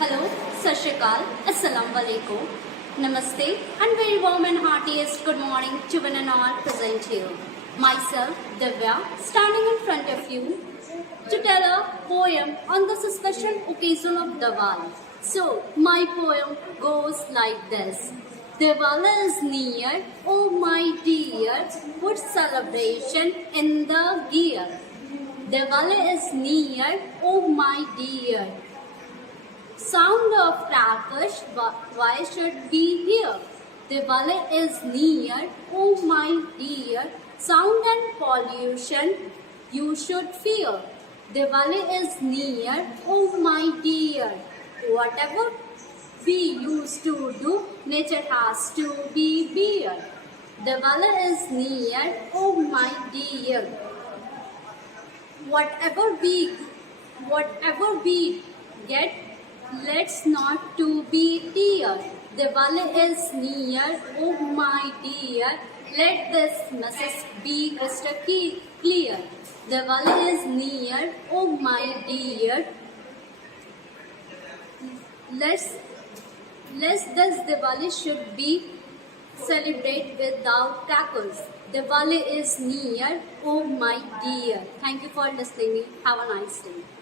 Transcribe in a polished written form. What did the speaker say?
Hello, Sat Shri Akal, Assalamu Alaikum, Namaste, and very warm and heartiest good morning to one and all present here. Myself, Divya, standing in front of you to tell a poem on this special occasion of Diwali. So, my poem goes like this. Diwali is near, oh my dear, put celebration in the gear. Diwali is near, oh my dear. Sound of crackers, why should we hear? Diwali is near, oh my dear. Sound and pollution, you should fear. Diwali is near, oh my dear. Whatever we used to do, nature has to be bare. Diwali is near, oh my dear. Whatever we get, let's not to be dear. Diwali is near, oh my dear. Let this message be crystal clear. Diwali is near, oh my dear. Let's this Diwali should be celebrate without crackers. Diwali is near, oh my dear. Thank you for listening. Have a nice day.